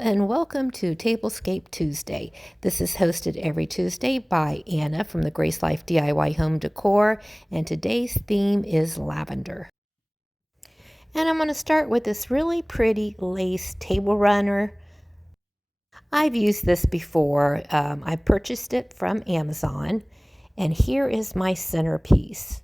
and welcome to Tablescape Tuesday. This is hosted every Tuesday by Anna from the Grace Life DIY Home Decor, and today's theme is lavender. And I'm going to start with this really pretty lace table runner. I've used this before. I purchased it from Amazon, and here is my centerpiece.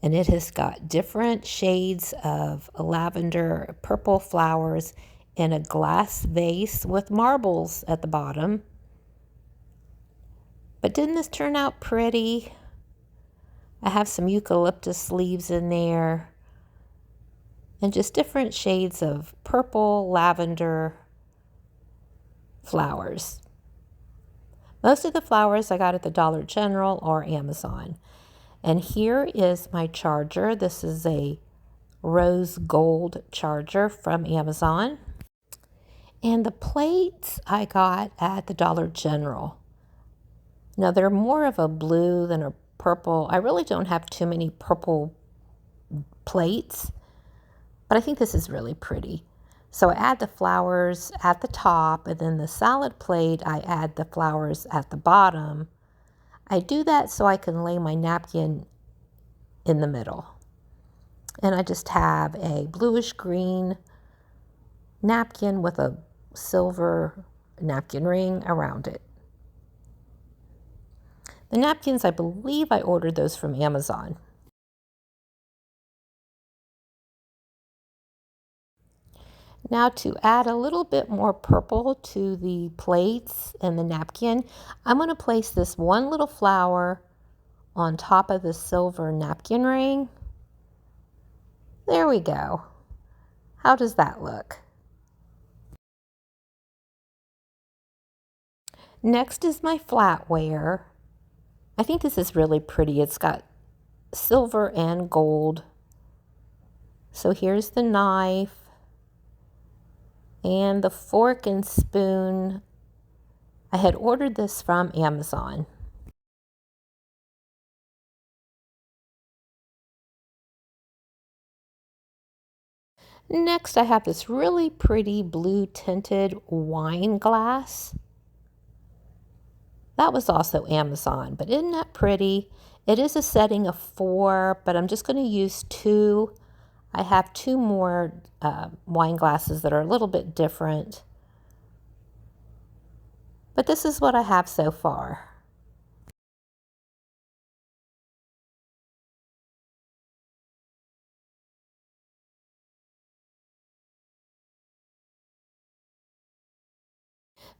And it has got different shades of lavender, purple flowers, in a glass vase with marbles at the bottom. But didn't this turn out pretty? I have some eucalyptus leaves in there and just different shades of purple, lavender flowers. Most of the flowers I got at the Dollar General or Amazon. And here is my charger. This is a rose gold charger from Amazon. And the plates I got at the Dollar General. Now they're more of a blue than a purple. I really don't have too many purple plates, but I think this is really pretty. So I add the flowers at the top, and then the salad plate, I add the flowers at the bottom. I do that so I can lay my napkin in the middle. And I just have a bluish green napkin with a silver napkin ring around it. The napkins, I believe I ordered those from Amazon. Now to add a little bit more purple to the plates and the napkin, I'm going to place this one little flower on top of the silver napkin ring. There we go. How does that look? Next is my flatware. I think this is really pretty. It's got silver and gold. So here's the knife and the fork and spoon. I had ordered this from Amazon. Next, I have this really pretty blue tinted wine glass. That was also Amazon, but isn't that pretty? It is a setting of 4, but I'm just going to use 2. I have 2 more wine glasses that are a little bit different. But this is what I have so far.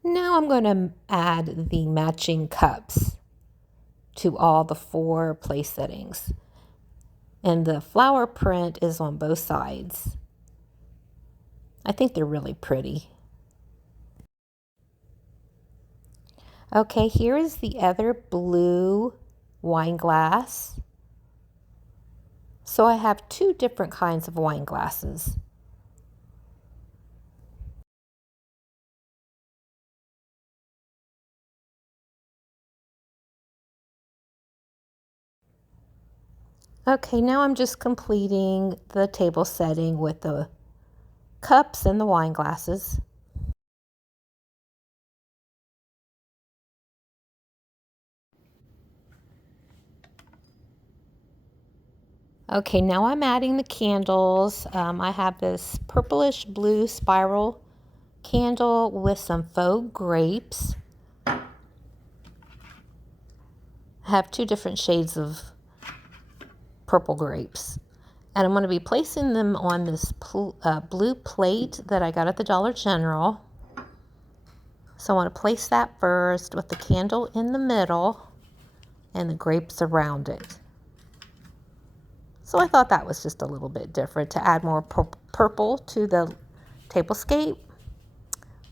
Now I'm going to add the matching cups to all the 4 place settings. And the flower print is on both sides. I think they're really pretty. Okay, here is the other blue wine glass. So I have 2 different kinds of wine glasses. Okay, now I'm just completing the table setting with the cups and the wine glasses. Okay, now I'm adding the candles. I have this purplish blue spiral candle with some faux grapes. I have 2 different shades of purple grapes. And I'm going to be placing them on this blue plate that I got at the Dollar General. So I want to place that first with the candle in the middle and the grapes around it. So I thought that was just a little bit different to add more purple to the tablescape.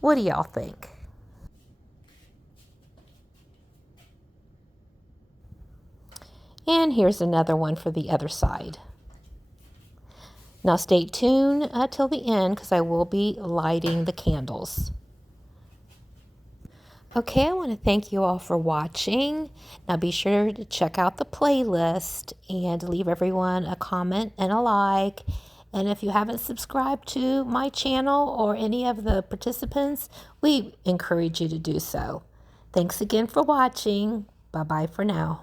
What do y'all think? And here's another one for the other side. Now stay tuned till the end because I will be lighting the candles. Okay, I want to thank you all for watching. Now be sure to check out the playlist and leave everyone a comment and a like. And if you haven't subscribed to my channel or any of the participants, we encourage you to do so. Thanks again for watching. Bye-bye for now.